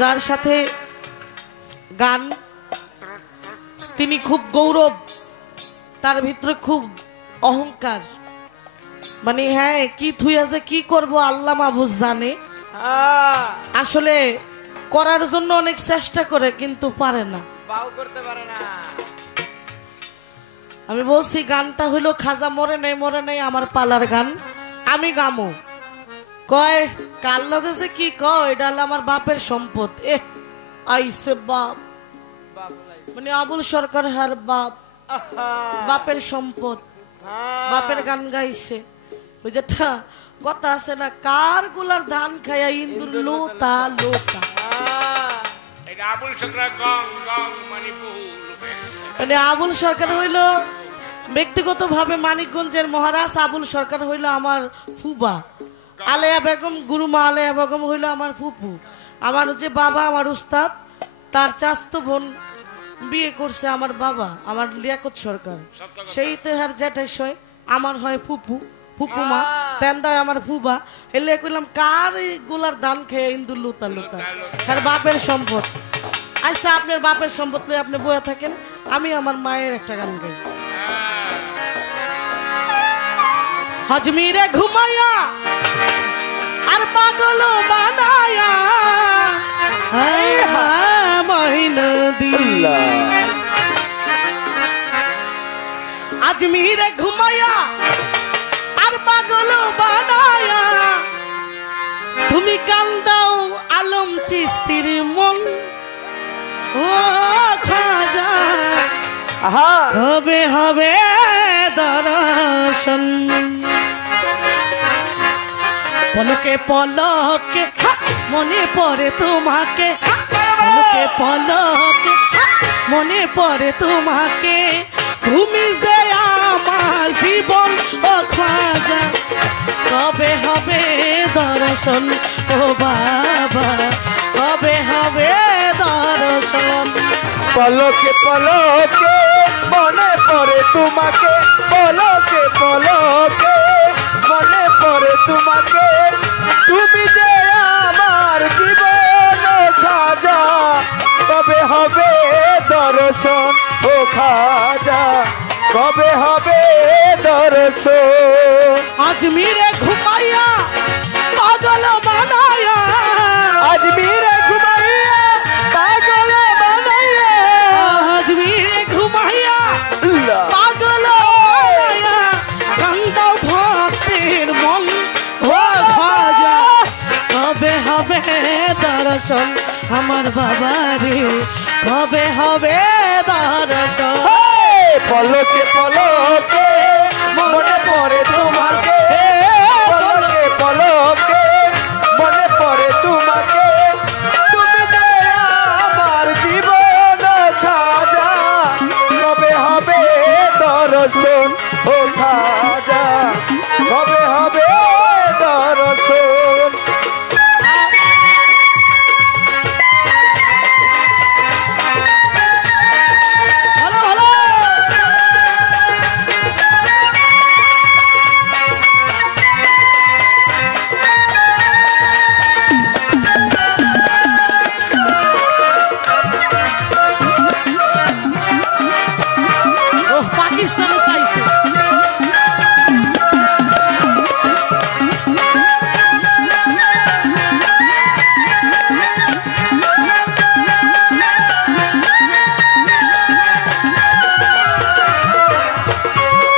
যার সাথে গান, তিনি খুব গৌরব, তার ভিতরে খুব অহংকার। মানে হ্যাঁ, কি থুই আছে, কি করব আল্লাহ মাহফুজ জানে। আসলে করার জন্য অনেক চেষ্টা করে কিন্তু পারে না, আমি বলছি গানটা হইলো খাজা মরে নাই মরে নাই আমার পালার গান, আমি গামো। কয় কার লগে যে কি কয়, এটা হলো আমার বাপের সম্পদ। আইসে বাপ, মানে আবুল সরকার হার বাপ, বাপের সম্পদ, বাপের গান গাইছে। ওই যেটা কথা আছে না, কার গুলার ধান খাইয়া ইন্দুর লোতা লোতা। মানে আবুল সরকার হইল ব্যক্তিগত ভাবে মানিকগঞ্জের মহারাজ, আবুল সরকার হইল আমার ফুবা, আলেয়া বেগম, গুরুমা আলেয়া বেগম হইল আমার ফুপু। আমার যে বাবা, আমার উস্তাদ, তার চাস্তো বোন বিয়ে করছে আমার বাবা, আমার লিয়াকত সরকার, সেই তেহার জ্যাঠাই সয় আমার হয় ফুপু, ফুপুমা তেন্দায় আমার ফুবা। এলে কইলাম কার গুলার ধান খেয়ে ইন্দুর লুতা লুতা, তার বাপের সম্পদ। আচ্ছা, আপনার বাপের সম্পদ লয়ে আপনি বয়ে থাকেন, আমি আমার মায়ের একটা গান গাই। আজমিরে ঘুমাইয়া আর পাগল বানায়া আজমিরে ঘুমাইয়া আর পাগল বানায়া তুমি কান্দাও আলম চিস্তির মন। ও খাজা হবে হবে দর্শন, পলকে পলকে মনে পড়ে তোমাকে, পলকে পলকে মনে পড়ে তোমাকে, তুমি যে আমার জীবন। ও খাজা কবে হবে দর্শন, ও বাবা কবে হবে দর্শন। পলকে পলকে মনে পড়ে তোমাকে, পলকে পলকে মনে পড়ে তোমাকে, তুমি যে আমার জীবন। খাজা কবে হবে দর্শন, ও খাজা কবে হবে দর্শন। আজমিরে ঘুমাইয়া পাগল বানায়া, আজমিরে ঘুমাইয়া পাগল বানাইয়া, আজমিরে ঘুমাইয়া পাগল বানায়া কান্দাও ভক্তের মন। ও খাজা কবে হবে দর্শন আমার বাবারে, কবে হবে দর্শন। পলকে পলকে মনে পড়ে তোমাকে, পলকে পলকে মনে পড়ে তোমাকে, তুমি যে আমার জীবন। খাজা কবে হবে দর্শন, ও খাজা কবে হবে দর্শন।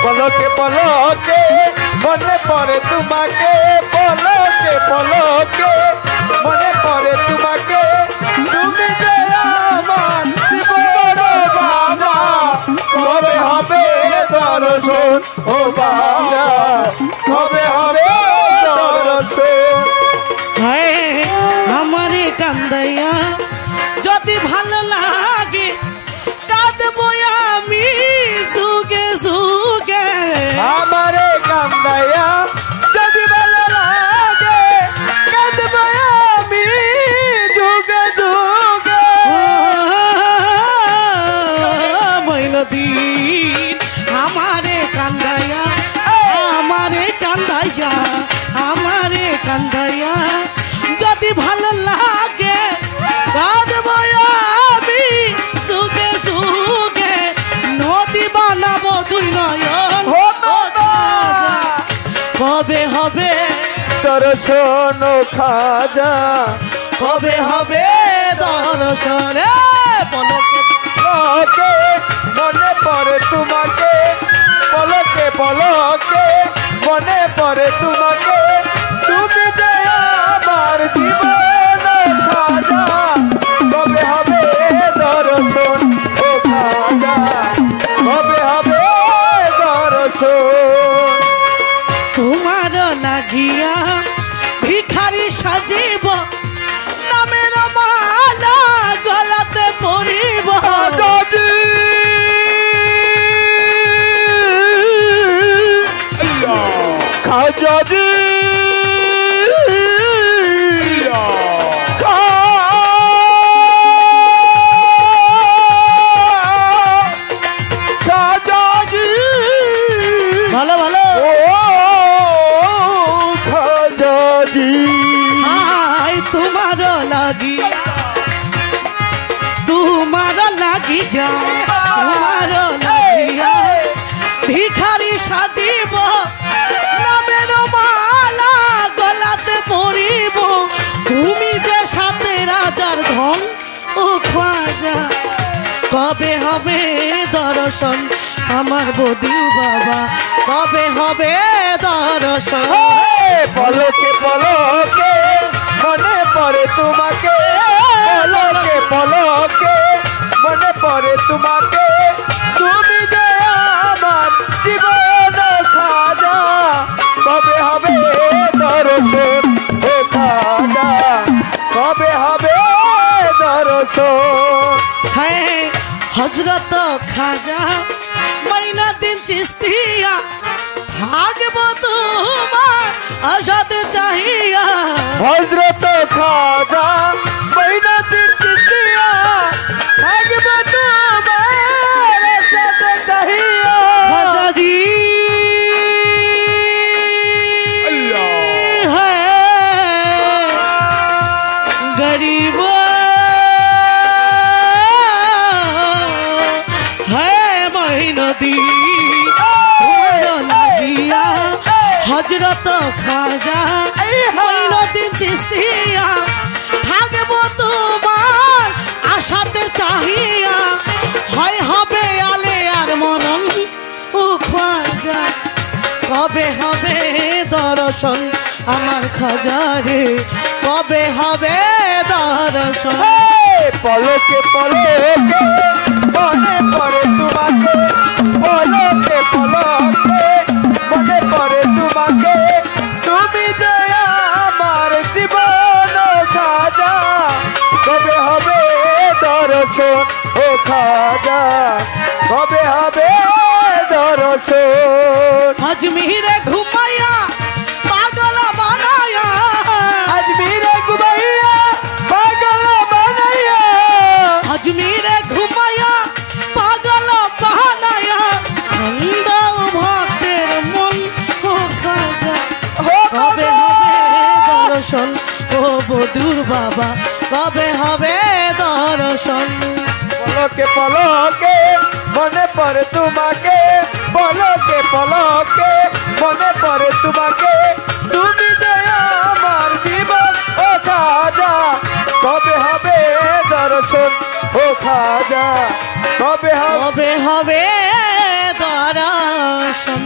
পলকে পলকে মনে পড়ে তোমাকে, পলকে পলকে মনে পড়ে তোমাকে, তুমি যে আমার জীবন। বাবা কবে হবে দর্শন, ও বাবা কবে হবে দর্শন। আমারে কান্দাইয়া যদি ভালো লাগে কাঁদবো আমি যুগে যুগে, আমারে কান্দাইয়া যদি ভালো লাগে কাঁদবো আমি যুগে যুগে। মইনদিন আমারে কান্দাইয়া, আমারে কান্দাইয়া, আমারে কান্দাইয়া যদি ভালো লাগে দর্শন ও খাজা কবে হবে দর্শন পলকে পলকে মনে পড়ে তোমাকে পলকে পলকে মনে পড়ে তোমাকে তুমি যে আমার জীবন খাজা কবে হবে দর্শন ও খাজা কবে হবে দর্শন তোমার লাগিয়া ভিখারি সাজিব নামের মালা গলাতে পরিব আজাদি খাজাদি খাজাদি ভালো ভালো ও খাজাদি আই তোমার লাগিয়া তোমার লাগিয়া তোমার লাগিয়া ভিখারি সাজিব নামের মালা গলাতে পরিব তুমি যে সাথে রাজার ধন ও খাজা কবে হবে দর্শন আমার বধূ বাবা কবে হবে দর্শন পলকে পলকে মনে পড়ে তোমাকে পলকে পলকে মনে পড়ে তোমাকে তুমি যে আমার জীবন খাজা কবে হবে দর্শন ও খাজা কবে হবে দর্শন হ্যাঁ হজরত খাজা মহিনা দিন চিস্তিয়া ভাগব তোমার আজাদ চাহিয়া হজরত খাজা মহিনা দিন চিস্তিয়া ভাগব তোমার সাথে চাহিয়া খাজা জি হ্যাঁ গরিব হ্যাঁ মহিনদী হজরত খাজা মঈনুদ্দিন চিশতিয়া থাকব তোমার আশাতে চাহিয়া হয় হবে আলে আর মনন ও খাজা কবে হবে দর্শন আমার খাজা রে কবে হবে দর্শন পলকে পলকে মনে পড়ে তোমাকে পলকে পলকে মনে পড়ে তোমাকে তুমি যে আমার জীবন খাজা কবে হবে দর্শন ও খাজা কবে হবে দর্শন আজমিরে ঘুমাইয়া পাগল বানায়া আজমিরে ঘুমাইয়া পাগল বানাইয়া আজমিরে ঘুমাইয়া পাগল বানায়া নন্দ ভক্তের মন ও খাজা কবে হবে দর্শন ও বধুর বাবা কবে হবে দর্শন পলকে পলকে মনে পড়ে তোমাকে পলকে পলকে মনে পড়ে তোমাকে তুমি যে আমার জীবন ও খাজা কবে হবে দর্শন ও খাজা কবে হবে কবে হবে দর্শন